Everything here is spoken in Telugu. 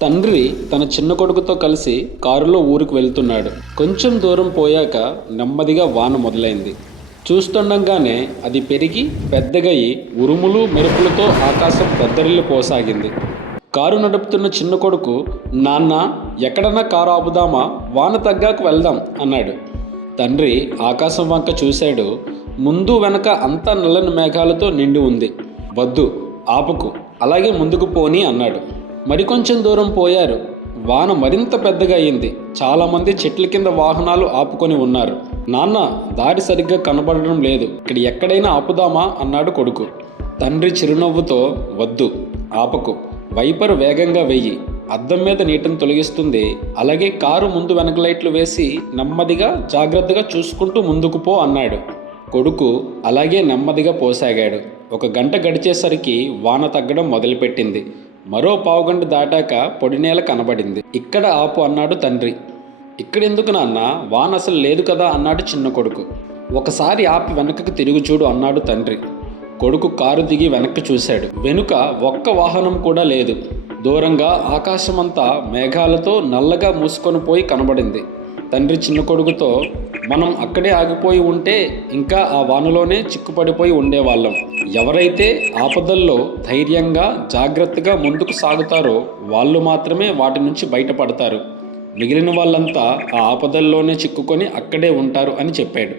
తండ్రి తన చిన్న కొడుకుతో కలిసి కారులో ఊరికి వెళ్తున్నాడు. కొంచెం దూరం పోయాక నెమ్మదిగా వాన మొదలైంది. చూస్తుండగానే అది పెరిగి పెద్దగయి ఉరుములు మెరుపులతో ఆకాశం దద్దరిల్లిపోసాగింది. కారు నడుపుతున్న చిన్న కొడుకు, నాన్న, ఎక్కడన్నా కారు ఆపుదామా, వాన తగ్గాక వెళ్దాం అన్నాడు. తండ్రి ఆకాశం వంక చూశాడు. ముందు వెనక అంతా నల్లని మేఘాలతో నిండి ఉంది. వద్దు, ఆపుకు, అలాగే ముందుకు పోని అన్నాడు. మరికొంచెం దూరం పోయారు. వాన మరింత పెద్దగా అయింది. చాలామంది చెట్ల కింద వాహనాలు ఆపుకొని ఉన్నారు. నాన్న, దారి సరిగ్గా కనబడడం లేదు, ఇక్కడ ఎక్కడైనా ఆపుదామా అన్నాడు కొడుకు. తండ్రి చిరునవ్వుతో, వద్దు, ఆపకు, వైపర్ వేగంగా వెయ్యి, అద్దం మీద నీటిని తొలగిస్తుంది. అలాగే కారు ముందు వెనక లైట్లు వేసి నెమ్మదిగా జాగ్రత్తగా చూసుకుంటూ ముందుకు పో అన్నాడు. కొడుకు అలాగే నెమ్మదిగా పోసాగాడు. 1 గంట గడిచేసరికి వాన తగ్గడం మొదలుపెట్టింది. మరో పావుగంట దాటాక పొడినేల కనబడింది. ఇక్కడ ఆపు అన్నాడు తండ్రి. ఇక్కడెందుకు నాన్న, వాన అసలు లేదు కదా అన్నాడు చిన్న కొడుకు. ఒకసారి ఆపి వెనకకు తిరుగు చూడు అన్నాడు తండ్రి. కొడుకు కారు దిగి వెనక్కి చూశాడు. వెనుక ఒక్క వాహనం కూడా లేదు. దూరంగా ఆకాశమంతా మేఘాలతో నల్లగా మూసుకొని పోయి కనబడింది. తండ్రి చిన్న కొడుకుతో, మనం అక్కడే ఆగిపోయి ఉంటే ఇంకా ఆ వానలోనే చిక్కుపడిపోయి ఉండేవాళ్ళం. ఎవరైతే ఆపదల్లో ధైర్యంగా జాగ్రత్తగా ముందుకు సాగుతారో వాళ్ళు మాత్రమే వాటి నుంచి బయటపడతారు. మిగిలిన వాళ్ళంతా ఆ ఆపదల్లోనే చిక్కుకొని అక్కడే ఉంటారు అని చెప్పాడు.